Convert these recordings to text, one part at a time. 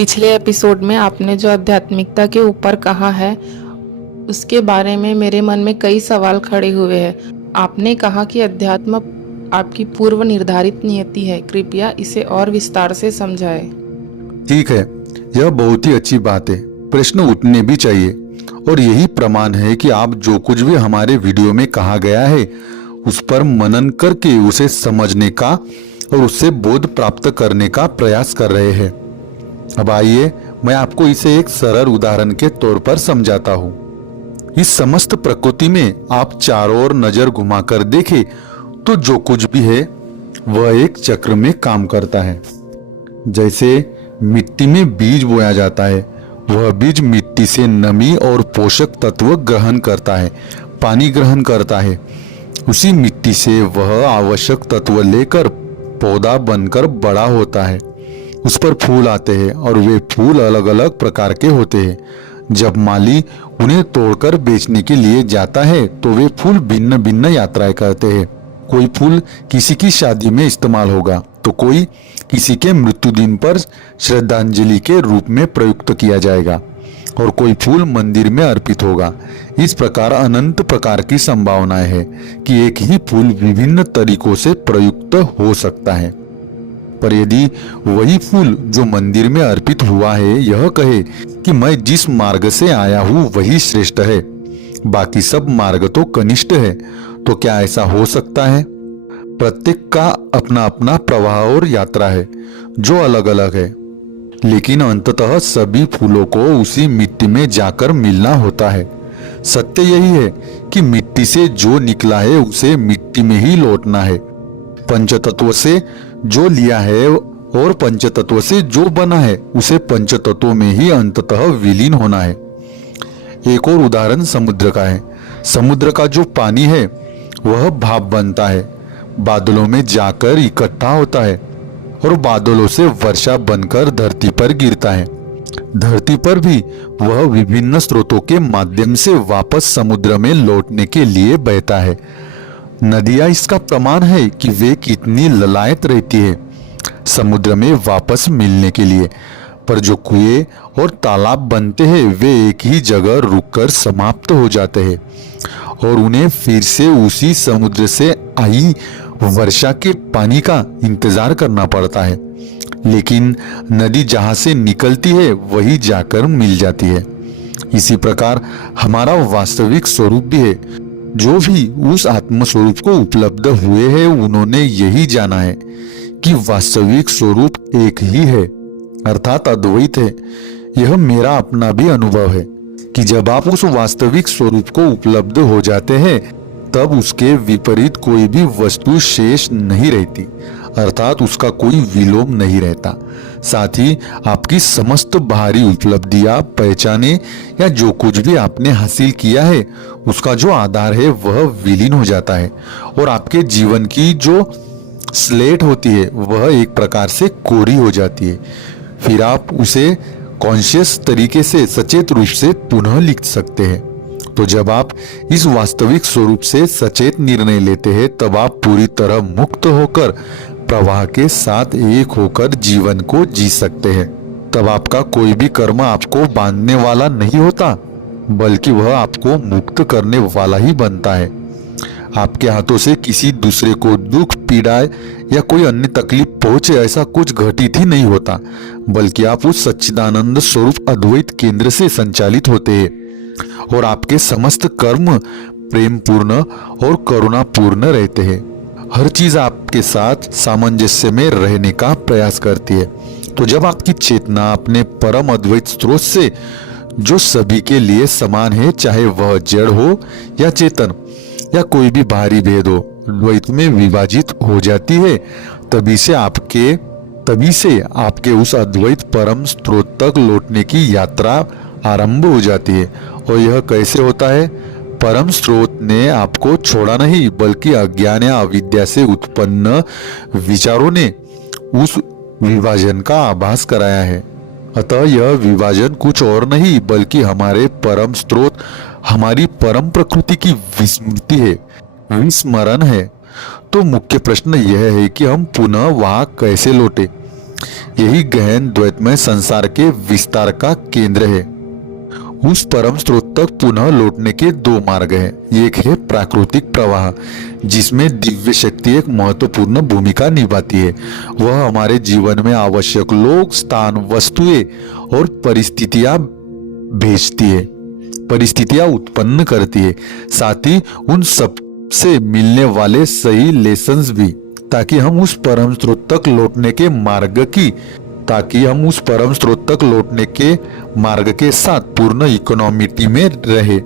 पिछले एपिसोड में आपने जो आध्यात्मिकता के ऊपर कहा है उसके बारे में मेरे मन में कई सवाल खड़े हुए हैं। आपने कहा कि अध्यात्म आपकी पूर्व निर्धारित नियति है। कृपया इसे और विस्तार से समझाएं। ठीक है, यह बहुत ही अच्छी बात है। प्रश्न उठने भी चाहिए और यही प्रमाण है कि आप जो कुछ भी हमारे वीडियो में कहा गया है उस पर मनन करके उसे समझने का और उससे बोध प्राप्त करने का प्रयास कर रहे हैं। अब आइए मैं आपको इसे एक सरल उदाहरण के तौर पर समझाता हूँ। इस समस्त प्रकृति में आप चारों ओर नजर घुमाकर देखें तो जो कुछ भी है वह एक चक्र में काम करता है। जैसे मिट्टी में बीज बोया जाता है, वह बीज मिट्टी से नमी और पोषक तत्व ग्रहण करता है, पानी ग्रहण करता है। उसी मिट्टी से वह आवश्यक तत्व लेकर पौधा बनकर बड़ा होता है। उस पर फूल आते हैं और वे फूल अलग अलग प्रकार के होते हैं। जब माली उन्हें तोड़कर बेचने के लिए जाता है तो वे फूल भिन्न भिन्न यात्राएं करते हैं। कोई फूल किसी की शादी में इस्तेमाल होगा तो कोई किसी के मृत्यु दिन पर श्रद्धांजलि के रूप में प्रयुक्त किया जाएगा और कोई फूल मंदिर में अर्पित होगा। इस प्रकार अनंत प्रकार की संभावनाएं है कि एक ही फूल विभिन्न तरीकों से प्रयुक्त हो सकता है। पर यदि वही फूल जो मंदिर में अर्पित हुआ है यह कहे कि मैं जिस मार्ग से आया हूँ वही श्रेष्ठ है, बाकी सब मार्ग तो कनिष्ठ है, तो क्या ऐसा हो सकता है? प्रत्येक का अपना अपना प्रवाह और यात्रा है जो अलग अलग है, लेकिन अंततः सभी फूलों को उसी मिट्टी में जाकर मिलना होता है। सत्य यही है कि मिट्टी से जो निकला है उसे मिट्टी में ही लौटना है। पंचतत्व से जो लिया है और पंचतत्व से जो बना है उसे पंचतत्वों में ही अंततः विलीन होना है। एक और उदाहरण समुद्र का है। समुद्र का जो पानी है वह भाप बनता है, बादलों में जाकर इकट्ठा होता है और बादलों से वर्षा बनकर धरती पर गिरता है। धरती पर भी वह विभिन्न स्रोतों के माध्यम से वापस समुद्र में लौटने के लिए बहता है। नदियां इसका प्रमाण है कि वे कितनी ललायत रहती है समुद्र में वापस मिलने के लिए। पर जो कुएं और तालाब बनते हैं वे एक ही जगह रुककर समाप्त हो जाते हैं और उन्हें फिर से उसी समुद्र से आई वर्षा के पानी का इंतजार करना पड़ता है। लेकिन नदी जहां से निकलती है वही जाकर मिल जाती है। इसी प्रकार हमारा वास्तविक स्वरूप भी है। जो भी उस आत्म स्वरूप को उपलब्ध हुए हैं उन्होंने यही जाना है कि वास्तविक स्वरूप एक ही है, अर्थात अद्वैत है। यह मेरा अपना भी अनुभव है कि जब आप उस वास्तविक स्वरूप को उपलब्ध हो जाते हैं तब उसके विपरीत कोई भी वस्तु शेष नहीं रहती, अर्थात उसका कोई विलोम नहीं रहता। साथ ही आपकी समस्त बाहरी उपलब्धियां, पहचाने या जो कुछ भी आपने हासिल किया है उसका जो आधार है वह विलीन हो जाता है और आपके जीवन की जो स्लेट होती है वह एक प्रकार से कोरी हो जाती है। फिर आप उसे कॉन्शियस तरीके से, सचेत रूप से पुनः लिख सकते हैं। तो जब आप इस वास्तविक स्वरूप से सचेत निर्णय लेते हैं तब आप पूरी तरह मुक्त होकर प्रवाह के साथ एक होकर जीवन को जी सकते हैं। तब आपका कोई भी कर्म आपको बांधने वाला नहीं होता, बल्कि वह आपको मुक्त करने वाला ही बनता है। आपके हाथों से किसी दूसरे को दुख, पीड़ा या कोई अन्य तकलीफ पहुंचे ऐसा कुछ घटित ही नहीं होता, बल्कि आप उस सच्चिदानंद स्वरूप अद्वैत केंद्र से संचालित होते हैं और आपके समस्त कर्म प्रेम पूर्ण और करुणा पूर्ण रहते हैं। हर चीज आपके साथ सामंजस्य में रहने का प्रयास करती है। तो जब आपकी चेतना अपने परम अद्वैत स्रोत से, जो सभी के लिए समान है, चाहे वह जड़ हो या चेतन या कोई भी बाहरी भेद हो, द्वैत में विभाजित हो जाती है, तभी से आपके उस अद्वैत परम स्रोत तक लौटने की यात्रा आरंभ हो जाती है। और यह कैसे होता है? परम स्रोत ने आपको छोड़ा नहीं, बल्कि अज्ञान या अविद्या से उत्पन्न विचारों ने उस विभाजन का आभास कराया है। अतः यह विभाजन कुछ और नहीं बल्कि हमारे परम स्रोत, हमारी परम प्रकृति की विस्मृति है, विस्मरण है। तो मुख्य प्रश्न यह है कि हम पुनः वहां कैसे लौटे। यही गहन द्वैतमय संसार के विस्तार का केंद्र है। उस परम स्रोत तक पुनः लौटने के दो मार्ग हैं। एक है प्राकृतिक प्रवाह, जिसमें दिव्य शक्ति एक महत्वपूर्ण भूमिका निभाती है। वह हमारे जीवन में आवश्यक लोग, स्थान, वस्तुएं और परिस्थितियां उत्पन्न करती है, साथ ही उन सब से मिलने वाले सही लेसन्स भी, ताकि हम उस परम स्रोत तक लौटने के मार्ग के साथ पूर्ण इकोनॉमिटी में रहे।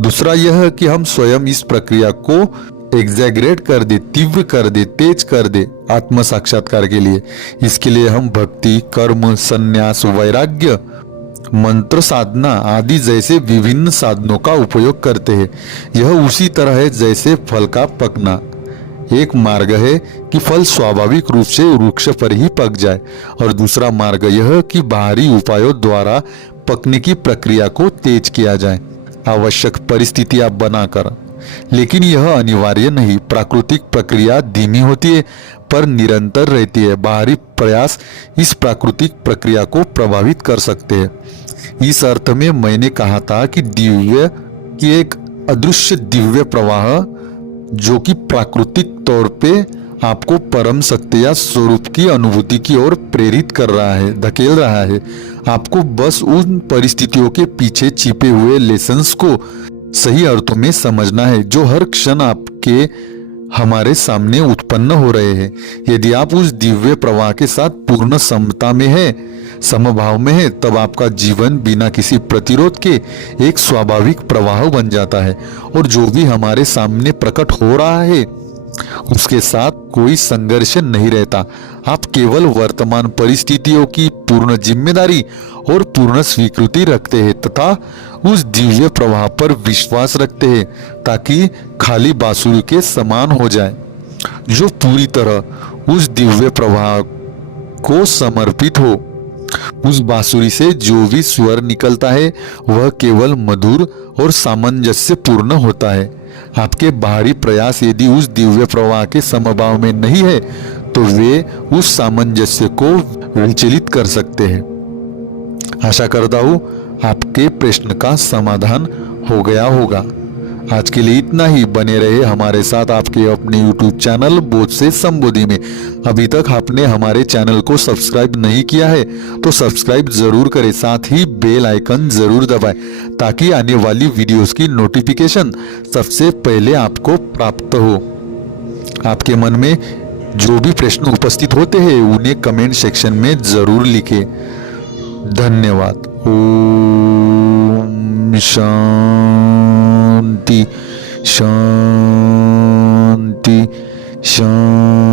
दूसरा यह कि हम स्वयं इस प्रक्रिया को एग्जैगरेट कर दे, तीव्र कर दे, तेज कर दे आत्म साक्षात्कार के लिए। इसके लिए हम भक्ति, कर्म, संन्यास, वैराग्य, मंत्र साधना आदि जैसे विभिन्न साधनों का उपयोग करते हैं। यह उसी तरह है जैसे फल का पकना। एक मार्ग है कि फल स्वाभाविक रूप से वृक्ष पर ही पक जाए, और दूसरा मार्ग यह कि बाहरी उपायों द्वारा पकने की प्रक्रिया को तेज किया जाए, आवश्यक परिस्थितियां बनाकर। लेकिन यह अनिवार्य नहीं। प्राकृतिक प्रक्रिया धीमी होती है पर निरंतर रहती है। बाहरी प्रयास इस प्राकृतिक प्रक्रिया को प्रभावित कर सकते हैं। इस अर्थ में मैंने कहा था कि एक अदृश्य दिव्य प्रवाह जो कि प्राकृतिक तौर पे आपको परम सत्य या स्वरूप की अनुभूति की ओर प्रेरित कर रहा है, धकेल रहा है। आपको बस उन परिस्थितियों के पीछे छिपे हुए लेसन्स को सही अर्थों में समझना है, जो हर क्षण आपके हमारे सामने उत्पन्न हो रहे हैं। यदि आप उस दिव्य प्रवाह के साथ पूर्ण समता में है, समभाव में है, तब आपका जीवन बिना किसी प्रतिरोध के एक स्वाभाविक प्रवाह बन जाता है, और जो भी हमारे सामने प्रकट हो रहा है उसके साथ कोई संघर्ष नहीं रहता। आप केवल वर्तमान परिस्थितियों की पूर्ण जिम्मेदारी और पूर्ण स्वीकृति रखते हैं तथा उस दिव्य प्रवाह पर विश्वास रखते हैं, ताकि खाली बांसुरी के समान हो जाए, जो पूरी तरह उस दिव्य प्रवाह को समर्पित हो। उस बांसुरी से जो भी स्वर निकलता है वह केवल मधुर और सामंजस्य पूर्ण होता है। आपके बाहरी प्रयास यदि उस दिव्य प्रवाह के समभाव में नहीं है तो वे उस सामंजस्य को विचलित कर सकते हैं। आशा करता हूं आपके प्रश्न का समाधान हो गया होगा। आज के लिए इतना ही। बने रहे हमारे साथ आपके अपने YouTube चैनल बोध से संबोधि में। अभी तक आपने हमारे चैनल को सब्सक्राइब नहीं किया है तो सब्सक्राइब जरूर करें, साथ ही बेल आइकन जरूर दबाएं, ताकि आने वाली वीडियोस की नोटिफिकेशन सबसे पहले आपको प्राप्त हो। आपके मन में जो भी प्रश्न उपस्थित होते हैं उन्हें कमेंट सेक्शन में जरूर लिखें। धन्यवाद। ओम शांति शांति शांति।